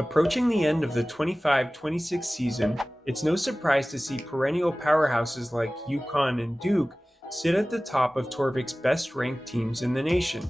Approaching the end of the 25-26 season, it's no surprise to see perennial powerhouses like UConn and Duke sit at the top of Torvik's best-ranked teams in the nation.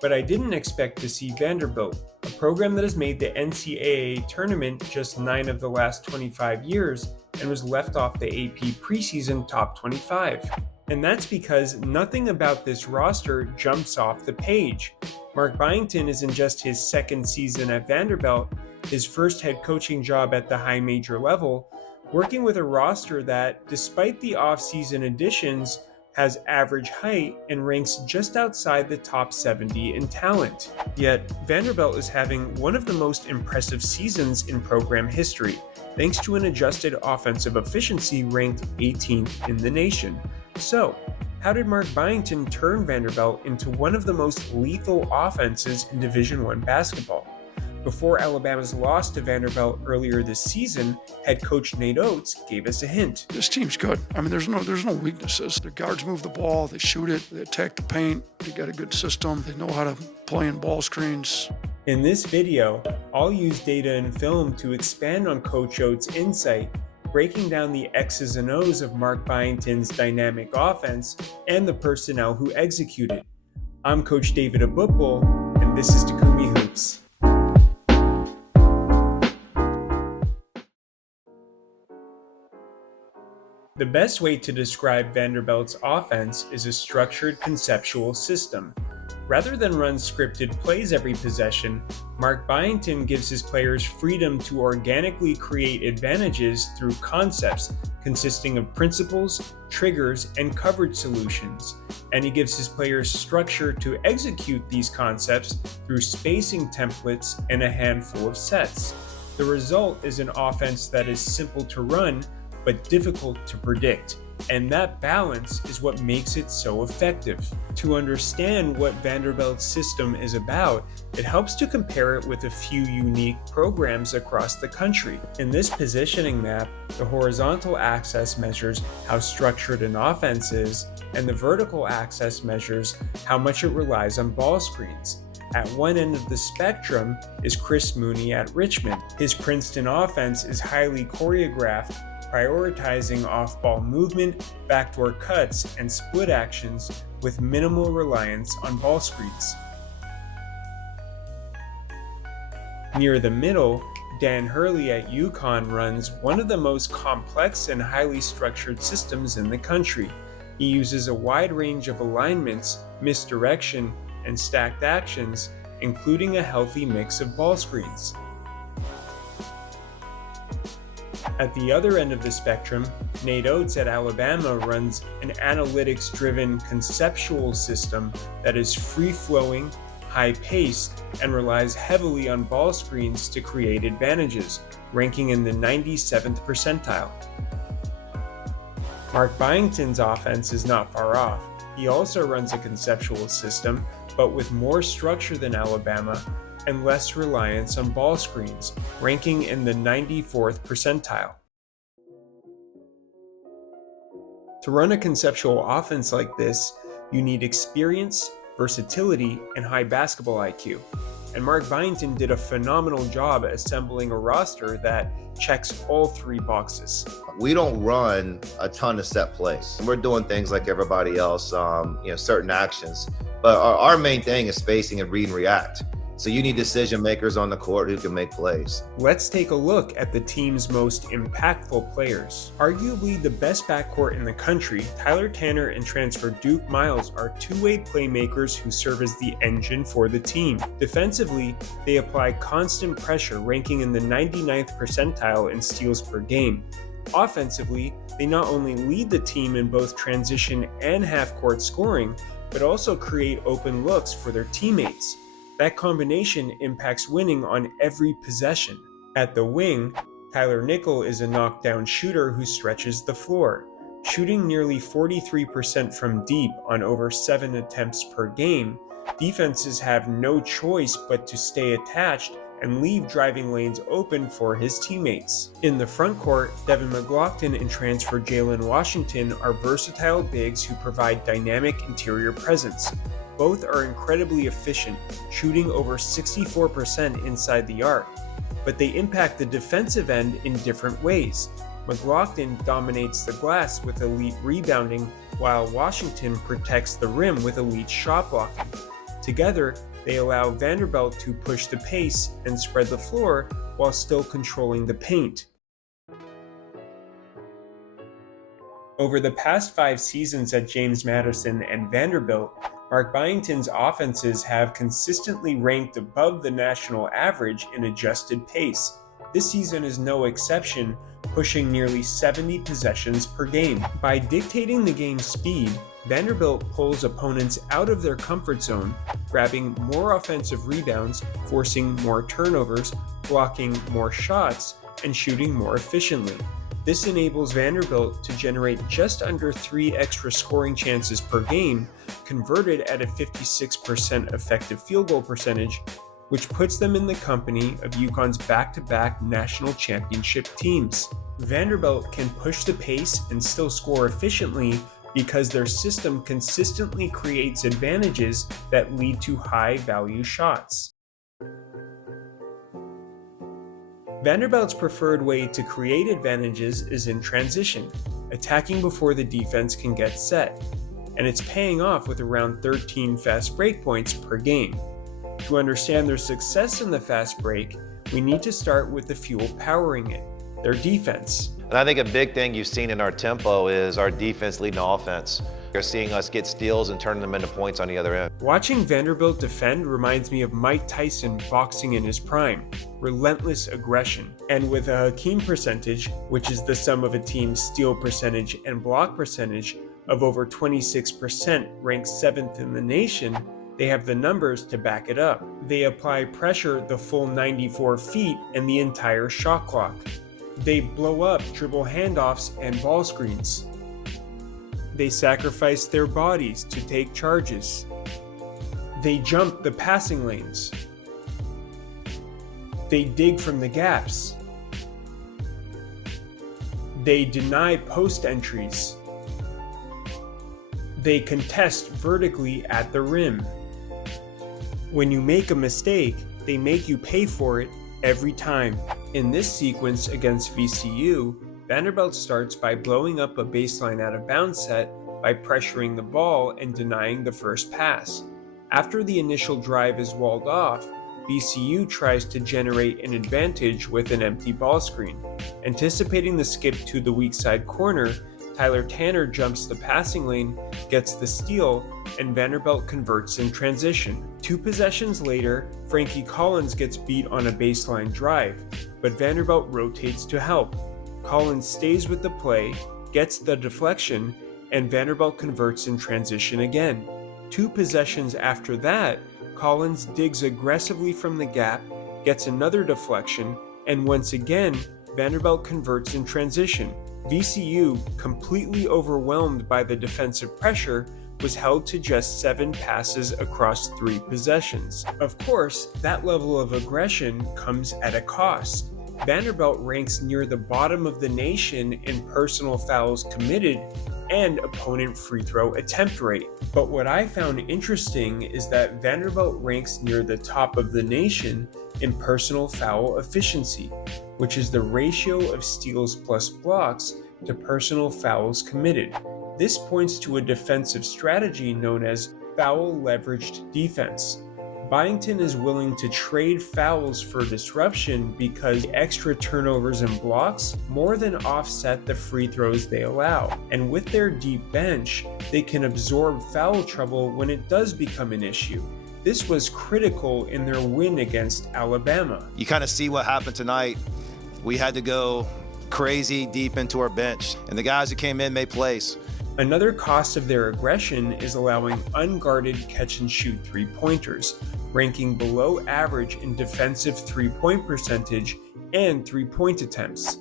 But I didn't expect to see Vanderbilt, a program that has made the NCAA tournament just 9 of the last 25 years and was left off the AP preseason top 25. And that's because nothing about this roster jumps off the page. Mark Byington is in just his second season at Vanderbilt, his first head coaching job at the high major level, working with a roster that, despite the off-season additions, has average height and ranks just outside the top 70 in talent. Yet, Vanderbilt is having one of the most impressive seasons in program history, thanks to an adjusted offensive efficiency ranked 18th in the nation. So, how did Mark Byington turn Vanderbilt into one of the most lethal offenses in Division I basketball? Before Alabama's loss to Vanderbilt earlier this season, head coach Nate Oates gave us a hint. This team's good. I mean, there's no weaknesses. Their guards move the ball, they shoot it, they attack the paint, they got a good system, they know how to play in ball screens. In this video, I'll use data and film to expand on Coach Oates' insight, breaking down the X's and O's of Mark Byington's dynamic offense and the personnel who execute it. I'm Coach David Abutbol, and this is Takumi Hoops. The best way to describe Vanderbilt's offense is a structured conceptual system. Rather than run scripted plays every possession, Mark Byington gives his players freedom to organically create advantages through concepts consisting of principles, triggers, and coverage solutions, and he gives his players structure to execute these concepts through spacing templates and a handful of sets. The result is an offense that is simple to run but difficult to predict, and that balance is what makes it so effective. To understand what Vanderbilt's system is about, it helps to compare it with a few unique programs across the country. In this positioning map, the horizontal axis measures how structured an offense is, and the vertical axis measures how much it relies on ball screens. At one end of the spectrum is Chris Mooney at Richmond. His Princeton offense is highly choreographed, prioritizing off-ball movement, backdoor cuts, and split actions with minimal reliance on ball screens. Near the middle, Dan Hurley at UConn runs one of the most complex and highly structured systems in the country. He uses a wide range of alignments, misdirection, and stacked actions, including a healthy mix of ball screens. At the other end of the spectrum, Nate Oates at Alabama runs an analytics-driven conceptual system that is free-flowing, high-paced, and relies heavily on ball screens to create advantages, ranking in the 97th percentile. Mark Byington's offense is not far off. He also runs a conceptual system, but with more structure than Alabama and less reliance on ball screens, ranking in the 94th percentile. To run a conceptual offense like this, you need experience, versatility, and high basketball IQ. And Mark Byington did a phenomenal job assembling a roster that checks all three boxes. We don't run a ton of set plays. We're doing things like everybody else, certain actions. But our main thing is spacing and read and react. So you need decision makers on the court who can make plays. Let's take a look at the team's most impactful players. Arguably the best backcourt in the country, Tyler Tanner and transfer Duke Miles are two-way playmakers who serve as the engine for the team. Defensively, they apply constant pressure, ranking in the 99th percentile in steals per game. Offensively, they not only lead the team in both transition and half-court scoring, but also create open looks for their teammates. That combination impacts winning on every possession. At the wing, Tyler Nickel is a knockdown shooter who stretches the floor. Shooting nearly 43% from deep on over 7 attempts per game, defenses have no choice but to stay attached and leave driving lanes open for his teammates. In the front court, Devin McLaughlin and transfer Jalen Washington are versatile bigs who provide dynamic interior presence. Both are incredibly efficient, shooting over 64% inside the arc. but they impact the defensive end in different ways. McLaughlin dominates the glass with elite rebounding, while Washington protects the rim with elite shot blocking. Together, they allow Vanderbilt to push the pace and spread the floor while still controlling the paint. Over the past 5 seasons at James Madison and Vanderbilt, Mark Byington's offenses have consistently ranked above the national average in adjusted pace. This season is no exception, pushing nearly 70 possessions per game. By dictating the game's speed, Vanderbilt pulls opponents out of their comfort zone, grabbing more offensive rebounds, forcing more turnovers, blocking more shots, and shooting more efficiently. This enables Vanderbilt to generate just under 3 extra scoring chances per game, converted at a 56% effective field goal percentage, which puts them in the company of UConn's back-to-back national championship teams. Vanderbilt can push the pace and still score efficiently because their system consistently creates advantages that lead to high-value shots. Vanderbilt's preferred way to create advantages is in transition, attacking before the defense can get set, and it's paying off with around 13 fast break points per game. To understand their success in the fast break, we need to start with the fuel powering it, their defense. And I think a big thing you've seen in our tempo is our defense leading offense. You're seeing us get steals and turn them into points on the other end. Watching Vanderbilt defend reminds me of Mike Tyson boxing in his prime, relentless aggression. And with a Hakeem percentage, which is the sum of a team's steal percentage and block percentage, of over 26%, ranked 7th in the nation, they have the numbers to back it up. They apply pressure the full 94 feet and the entire shot clock. They blow up dribble handoffs and ball screens. They sacrifice their bodies to take charges. They jump the passing lanes. They dig from the gaps. They deny post entries. They contest vertically at the rim. When you make a mistake, they make you pay for it every time. In this sequence against VCU, Vanderbilt starts by blowing up a baseline out of bounds set by pressuring the ball and denying the first pass. After the initial drive is walled off, VCU tries to generate an advantage with an empty ball screen. Anticipating the skip to the weak side corner, Tyler Tanner jumps the passing lane, gets the steal, and Vanderbilt converts in transition. 2 possessions later, Frankie Collins gets beat on a baseline drive, but Vanderbilt rotates to help. Collins stays with the play, gets the deflection, and Vanderbilt converts in transition again. 2 possessions after that, Collins digs aggressively from the gap, gets another deflection, and once again, Vanderbilt converts in transition. VCU, completely overwhelmed by the defensive pressure, was held to just 7 passes across 3 possessions. Of course, that level of aggression comes at a cost. Vanderbilt ranks near the bottom of the nation in personal fouls committed and opponent free throw attempt rate. But what I found interesting is that Vanderbilt ranks near the top of the nation in personal foul efficiency, which is the ratio of steals plus blocks to personal fouls committed. This points to a defensive strategy known as foul leveraged defense. Byington is willing to trade fouls for disruption because extra turnovers and blocks more than offset the free throws they allow. And with their deep bench, they can absorb foul trouble when it does become an issue. This was critical in their win against Alabama. You kind of see what happened tonight. We had to go crazy deep into our bench, and the guys that came in made plays. Another cost of their aggression is allowing unguarded catch-and-shoot three-pointers, ranking below average in defensive three-point percentage and three-point attempts.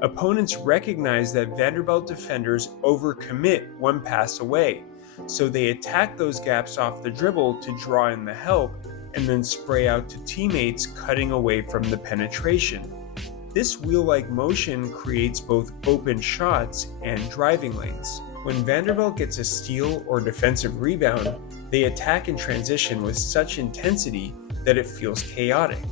Opponents recognize that Vanderbilt defenders overcommit one pass away, so they attack those gaps off the dribble to draw in the help and then spray out to teammates cutting away from the penetration. This wheel-like motion creates both open shots and driving lanes. When Vanderbilt gets a steal or defensive rebound, they attack in transition with such intensity that it feels chaotic.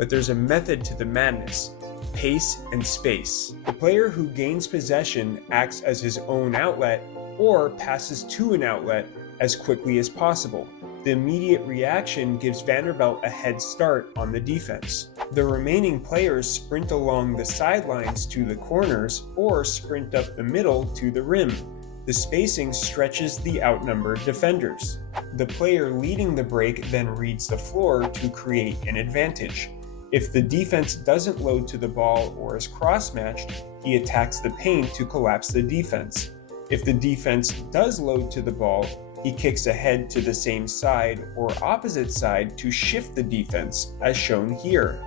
but there's a method to the madness: pace and space. The player who gains possession acts as his own outlet or passes to an outlet as quickly as possible. The immediate reaction gives Vanderbilt a head start on the defense. The remaining players sprint along the sidelines to the corners or sprint up the middle to the rim. The spacing stretches the outnumbered defenders. The player leading the break then reads the floor to create an advantage. If the defense doesn't load to the ball or is cross-matched, he attacks the paint to collapse the defense. If the defense does load to the ball, he kicks ahead to the same side or opposite side to shift the defense, as shown here.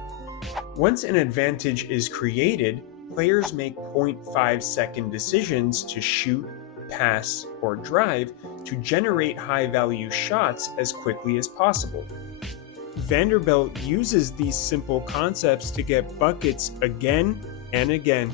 Once an advantage is created, players make 0.5-second decisions to shoot, pass, or drive to generate high-value shots as quickly as possible. Vanderbilt uses these simple concepts to get buckets again and again.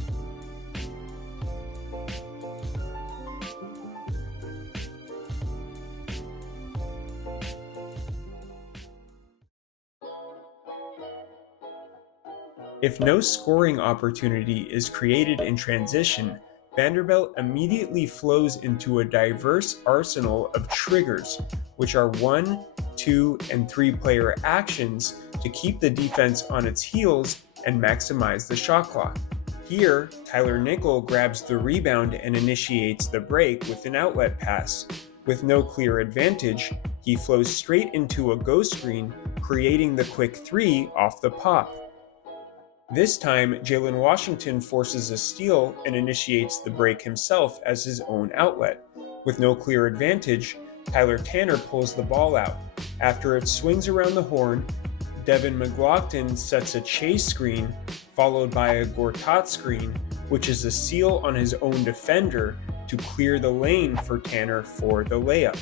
If no scoring opportunity is created in transition, Vanderbilt immediately flows into a diverse arsenal of triggers, which are 1, 2, and 3 player actions to keep the defense on its heels and maximize the shot clock. Here, Tyler Nickel grabs the rebound and initiates the break with an outlet pass. With no clear advantage, he flows straight into a go screen, creating the quick 3 off the pop. This time, Jalen Washington forces a steal and initiates the break himself as his own outlet. With no clear advantage, Tyler Tanner pulls the ball out. After it swings around the horn, Devin McLaughlin sets a chase screen, followed by a Gortat screen, which is a seal on his own defender to clear the lane for Tanner for the layup.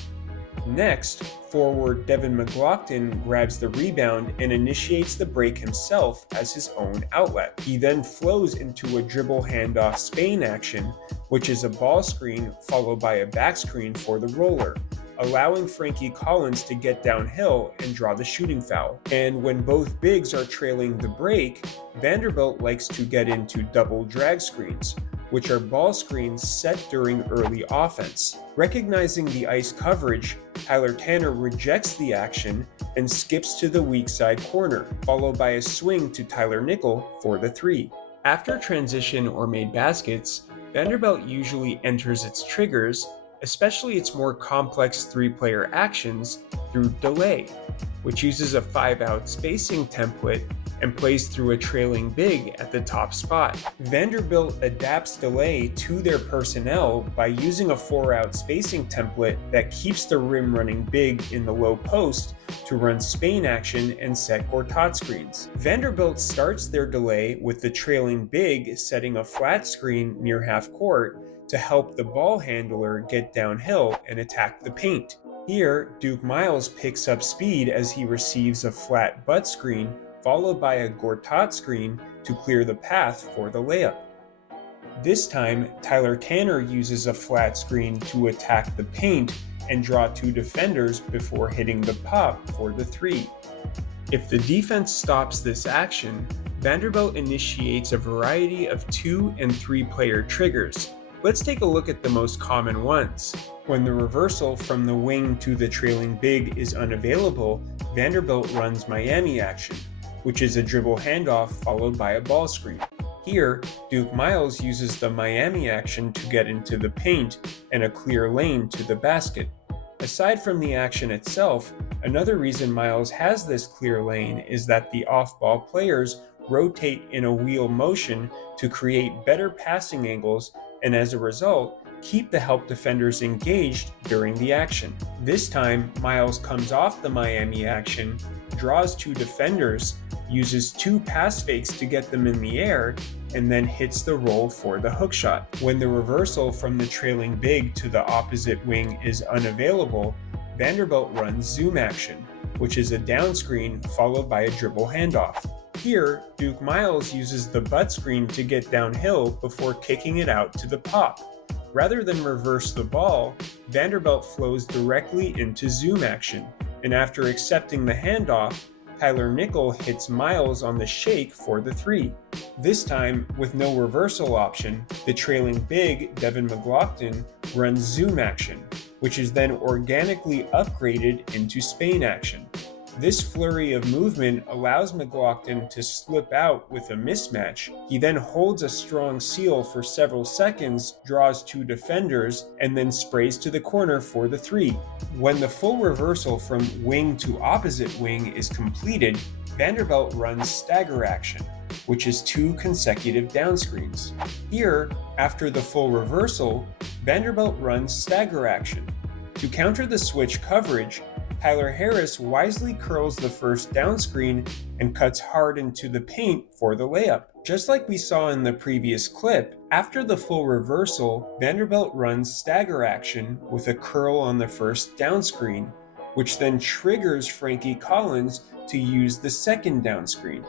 Next, forward Devin McLaughlin grabs the rebound and initiates the break himself as his own outlet. He then flows into a dribble handoff Spain action, which is a ball screen followed by a back screen for the roller, allowing Frankie Collins to get downhill and draw the shooting foul. And when both bigs are trailing the break, Vanderbilt likes to get into double drag screens, which are ball screens set during early offense. Recognizing the ice coverage, Tyler Tanner rejects the action and skips to the weak side corner, followed by a swing to Tyler Nickel for the 3. After transition or made baskets, Vanderbilt usually enters its triggers, especially its more complex 3-player actions, through delay, which uses a 5-out spacing template and plays through a trailing big at the top spot. Vanderbilt adapts delay to their personnel by using a 4-out spacing template that keeps the rim running big in the low post to run Spain action and set Gortat screens. Vanderbilt starts their delay with the trailing big setting a flat screen near half court to help the ball handler get downhill and attack the paint. Here, Duke Miles picks up speed as he receives a flat butt screen followed by a Gortat screen to clear the path for the layup. This time, Tyler Tanner uses a flat screen to attack the paint and draw 2 defenders before hitting the pop for the 3. If the defense stops this action, Vanderbilt initiates a variety of 2- and 3-player triggers. Let's take a look at the most common ones. When the reversal from the wing to the trailing big is unavailable, Vanderbilt runs Miami action, which is a dribble handoff followed by a ball screen. Here, Duke Miles uses the Miami action to get into the paint and a clear lane to the basket. Aside from the action itself, another reason Miles has this clear lane is that the off-ball players rotate in a wheel motion to create better passing angles and as a result, keep the help defenders engaged during the action. This time, Miles comes off the Miami action, draws 2 defenders, uses 2 pass fakes to get them in the air, and then hits the roll for the hook shot. When the reversal from the trailing big to the opposite wing is unavailable, Vanderbilt runs zoom action, which is a down screen followed by a dribble handoff. Here, Duke Miles uses the butt screen to get downhill before kicking it out to the pop. Rather than reverse the ball, Vanderbilt flows directly into zoom action, and after accepting the handoff, Tyler Nickel hits Miles on the shake for the 3. This time, with no reversal option, the trailing big, Devin McLaughlin, runs zoom action, which is then organically upgraded into Spain action. This flurry of movement allows McLaughlin to slip out with a mismatch. He then holds a strong seal for several seconds, draws 2 defenders, and then sprays to the corner for the 3. When the full reversal from wing to opposite wing is completed, Vanderbilt runs stagger action, which is 2 consecutive down screens. Here, after the full reversal, Vanderbilt runs stagger action. To counter the switch coverage, Tyler Harris wisely curls the first down screen and cuts hard into the paint for the layup. Just like we saw in the previous clip, after the full reversal, Vanderbilt runs stagger action with a curl on the first down screen, which then triggers Frankie Collins to use the second down screen.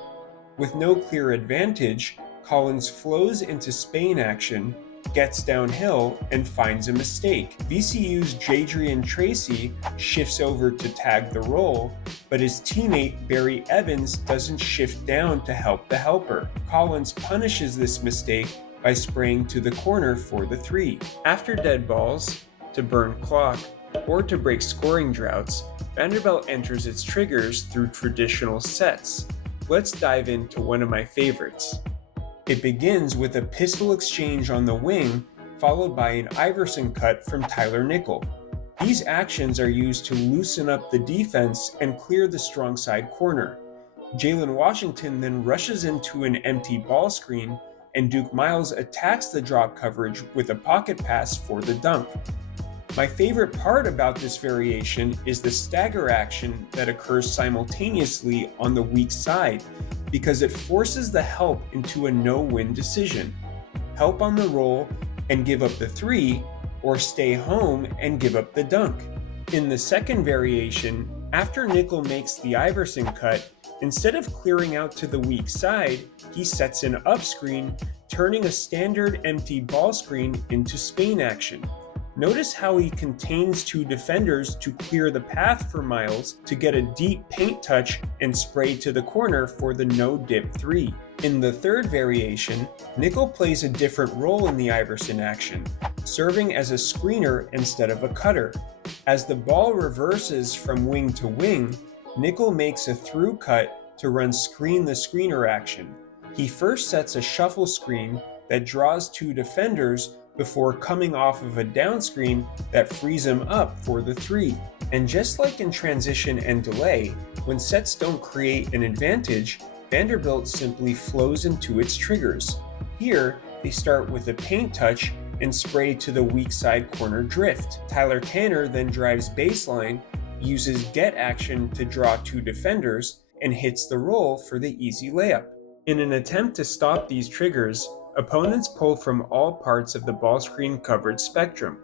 With no clear advantage, Collins flows into Spain action, gets downhill, and finds a mistake. VCU's Jadrian Tracy shifts over to tag the roll, but his teammate Barry Evans doesn't shift down to help the helper. Collins punishes this mistake by spraying to the corner for the 3. After dead balls, to burn clock, or to break scoring droughts, Vanderbilt enters its triggers through traditional sets. Let's dive into one of my favorites. It begins with a pistol exchange on the wing, followed by an Iverson cut from Tyler Nickel. These actions are used to loosen up the defense and clear the strong side corner. Jalen Washington then rushes into an empty ball screen, and Duke Miles attacks the drop coverage with a pocket pass for the dunk. My favorite part about this variation is the stagger action that occurs simultaneously on the weak side, because it forces the help into a no-win decision. Help on the roll and give up the 3, or stay home and give up the dunk. In the second variation, after Nickel makes the Iverson cut, instead of clearing out to the weak side, he sets an up screen, turning a standard empty ball screen into Spain action. Notice how he contains 2 defenders to clear the path for Miles to get a deep paint touch and spray to the corner for the no-dip 3. In the third variation, Nickel plays a different role in the Iverson action, serving as a screener instead of a cutter. As the ball reverses from wing to wing, Nickel makes a through cut to run screen the screener action. He first sets a shuffle screen that draws 2 defenders before coming off of a down screen that frees him up for the 3. And just like in transition and delay, when sets don't create an advantage, Vanderbilt simply flows into its triggers. Here, they start with a paint touch and spray to the weak side corner drift. Tyler Tanner then drives baseline, uses get action to draw 2 defenders, and hits the roll for the easy layup. In an attempt to stop these triggers, opponents pull from all parts of the ball screen coverage spectrum,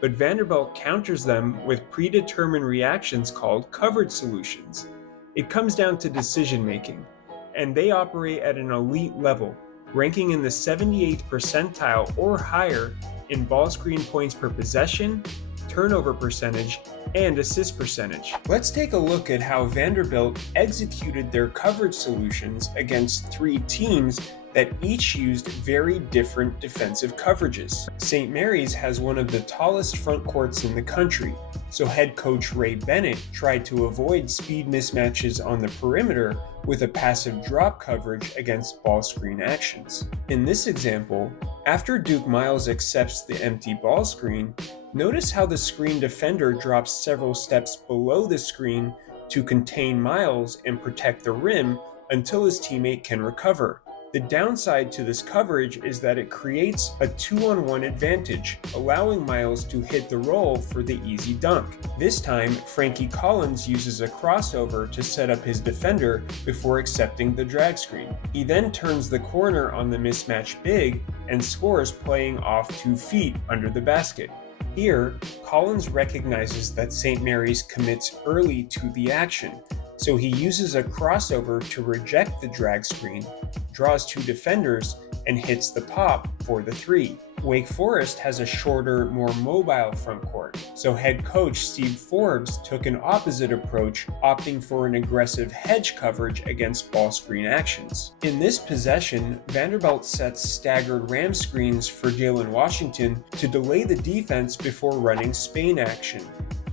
but Vanderbilt counters them with predetermined reactions called coverage solutions. It comes down to decision making, and they operate at an elite level, ranking in the 78th percentile or higher in ball screen points per possession, turnover percentage, and assist percentage. Let's take a look at how Vanderbilt executed their coverage solutions against 3 teams that each used very different defensive coverages. St. Mary's has one of the tallest front courts in the country, so head coach Ray Bennett tried to avoid speed mismatches on the perimeter with a passive drop coverage against ball screen actions. In this example, after Duke Miles accepts the empty ball screen, notice how the screen defender drops several steps below the screen to contain Miles and protect the rim until his teammate can recover. The downside to this coverage is that it creates a 2-on-1 advantage, allowing Miles to hit the roll for the easy dunk. This time, Frankie Collins uses a crossover to set up his defender before accepting the drag screen. He then turns the corner on the mismatch big and scores playing off 2 feet under the basket. Here, Collins recognizes that St. Mary's commits early to the action, so he uses a crossover to reject the drag screen, draws 2 defenders, and hits the pop for the 3. Wake Forest has a shorter, more mobile front court, so head coach Steve Forbes took an opposite approach, opting for an aggressive hedge coverage against ball screen actions. In this possession, Vanderbilt sets staggered ram screens for Jalen Washington to delay the defense before running Spain action.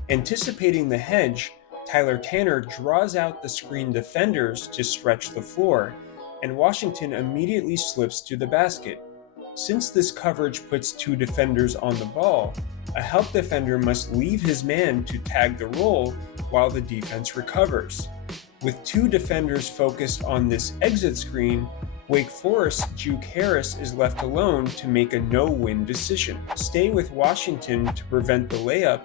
Anticipating the hedge, Tyler Tanner draws out the screen defenders to stretch the floor, and Washington immediately slips to the basket. Since this coverage puts two defenders on the ball, a help defender must leave his man to tag the roll while the defense recovers. With two defenders focused on this exit screen, Wake Forest's Juke Harris is left alone to make a no-win decision. Stay with Washington to prevent the layup,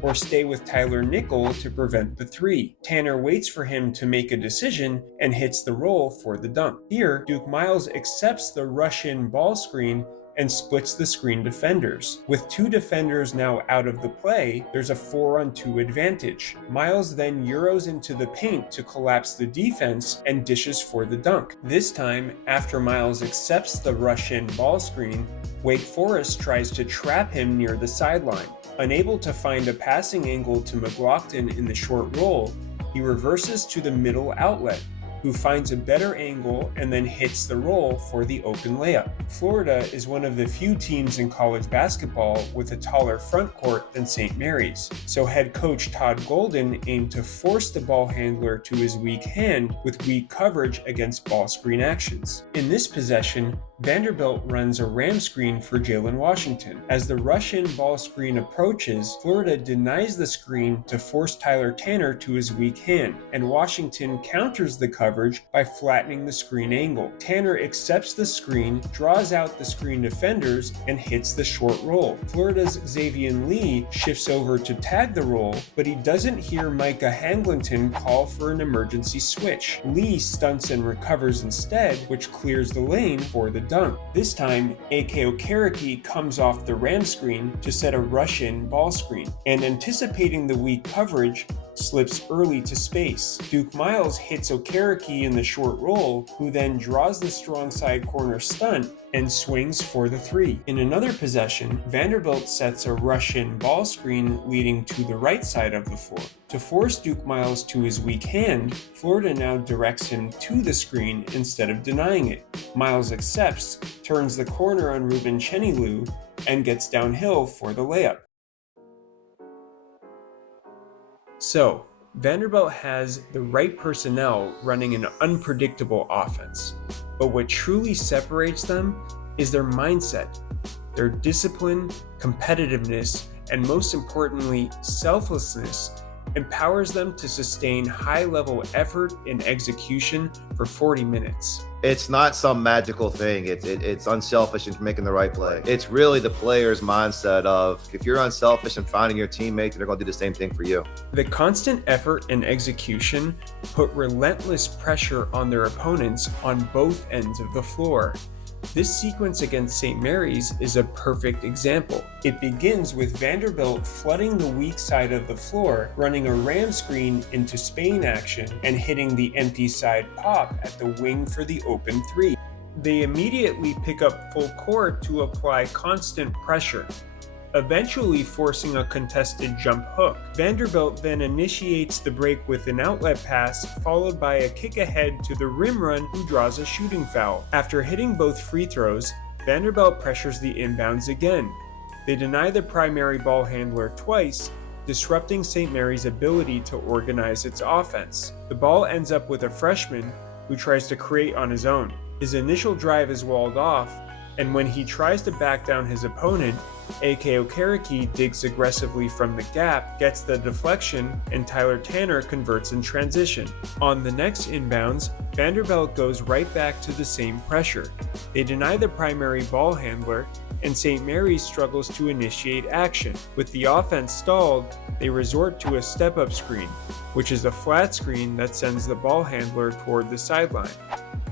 or stay with Tyler Nickel to prevent the three. Tanner waits for him to make a decision and hits the roll for the dunk. Here, Duke Miles accepts the rush-in ball screen and splits the screen defenders. With two defenders now out of the play, there's a 4-on-2 advantage. Miles then euros into the paint to collapse the defense and dishes for the dunk. This time, after Miles accepts the rush-in ball screen, Wake Forest tries to trap him near the sideline. Unable to find a passing angle to McLaughlin in the short roll, he reverses to the middle outlet, who finds a better angle and then hits the roll for the open layup. Florida is one of the few teams in college basketball with a taller front court than St. Mary's, so head coach Todd Golden aimed to force the ball handler to his weak hand with weak coverage against ball screen actions. In this possession, Vanderbilt runs a ram screen for Jalen Washington. As the rush-in ball screen approaches, Florida denies the screen to force Tyler Tanner to his weak hand, and Washington counters the coverage by flattening the screen angle. Tanner accepts the screen, draws out the screen defenders, and hits the short roll. Florida's Xavier Lee shifts over to tag the roll, but he doesn't hear Micah Hanglington call for an emergency switch. Lee stunts and recovers instead, which clears the lane for the dunk. This time, A.K. Okereke comes off the ram screen to set a rush-in ball screen, and anticipating the weak coverage, slips early to space. Duke Miles hits Okereke in the short roll, who then draws the strong side corner stunt and swings for the three. In another possession, Vanderbilt sets a rush-in ball screen leading to the right side of the floor. To force Duke Miles to his weak hand, Florida now directs him to the screen instead of denying it. Miles accepts, turns the corner on Ruben Chenilu, and gets downhill for the layup. So, Vanderbilt has the right personnel running an unpredictable offense, but what truly separates them is their mindset, their discipline, competitiveness, and most importantly, selflessness empowers them to sustain high-level effort and execution for 40 minutes. It's not some magical thing. It's unselfish and making the right play. It's really the player's mindset of, if you're unselfish and finding your teammate, they're going to do the same thing for you. The constant effort and execution put relentless pressure on their opponents on both ends of the floor. This sequence against St. Mary's is a perfect example. It begins with Vanderbilt flooding the weak side of the floor, running a ram screen into Spain action, and hitting the empty side pop at the wing for the open three. They immediately pick up full court to apply constant pressure, eventually forcing a contested jump hook. Vanderbilt then initiates the break with an outlet pass, followed by a kick ahead to the rim run, who draws a shooting foul. After hitting both free throws, Vanderbilt pressures the inbounds again. They deny the primary ball handler twice, disrupting St. Mary's ability to organize its offense. The ball ends up with a freshman who tries to create on his own. His initial drive is walled off, and when he tries to back down his opponent, A.K. Okereke digs aggressively from the gap, gets the deflection, and Tyler Tanner converts in transition. On the next inbounds, Vanderbilt goes right back to the same pressure. They deny the primary ball handler, and St. Mary's struggles to initiate action. With the offense stalled, they resort to a step-up screen, which is a flat screen that sends the ball handler toward the sideline.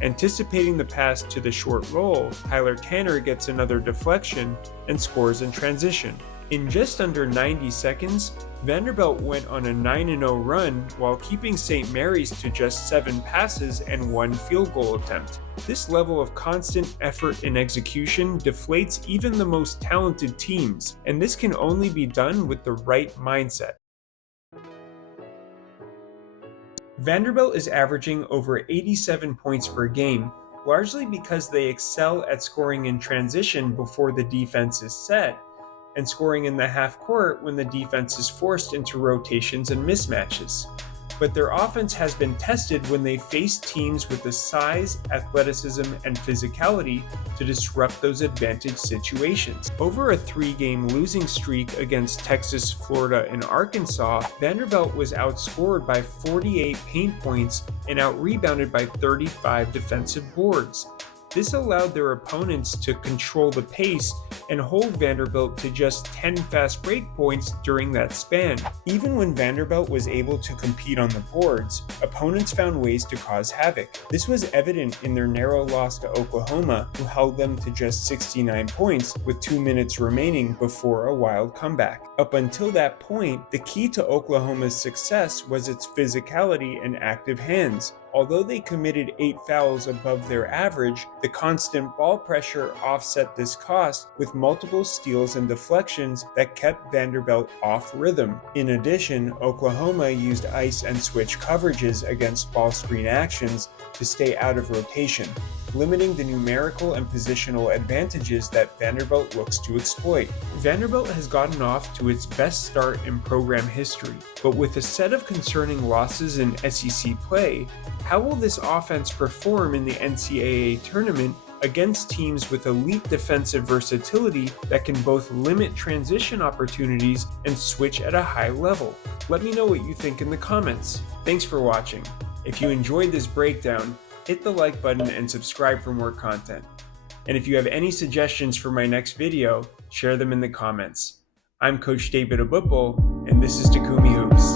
Anticipating the pass to the short roll, Tyler Tanner gets another deflection and scores in transition. In just under 90 seconds, Vanderbilt went on a 9-0 run while keeping St. Mary's to just 7 passes and 1 field goal attempt. This level of constant effort and execution deflates even the most talented teams, and this can only be done with the right mindset. Vanderbilt is averaging over 87 points per game, largely because they excel at scoring in transition before the defense is set, and scoring in the half court when the defense is forced into rotations and mismatches. But their offense has been tested when they face teams with the size, athleticism, and physicality to disrupt those advantage situations. Over a 3-game losing streak against Texas, Florida, and Arkansas, Vanderbilt was outscored by 48 paint points and out-rebounded by 35 defensive boards. This allowed their opponents to control the pace and hold Vanderbilt to just 10 fast break points during that span. Even when Vanderbilt was able to compete on the boards, opponents found ways to cause havoc. This was evident in their narrow loss to Oklahoma, who held them to just 69 points with 2 minutes remaining before a wild comeback. Up until that point, the key to Oklahoma's success was its physicality and active hands. Although they committed 8 fouls above their average, the constant ball pressure offset this cost with multiple steals and deflections that kept Vanderbilt off rhythm. In addition, Oklahoma used ice and switch coverages against ball screen actions to stay out of rotation, limiting the numerical and positional advantages that Vanderbilt looks to exploit. Vanderbilt has gotten off to its best start in program history, but with a set of concerning losses in SEC play, how will this offense perform in the NCAA tournament against teams with elite defensive versatility that can both limit transition opportunities and switch at a high level? Let me know what you think in the comments. Thanks for watching. If you enjoyed this breakdown, hit the like button and subscribe for more content. And if you have any suggestions for my next video, share them in the comments. I'm Coach David Abupal, and this is Takumi Hoops.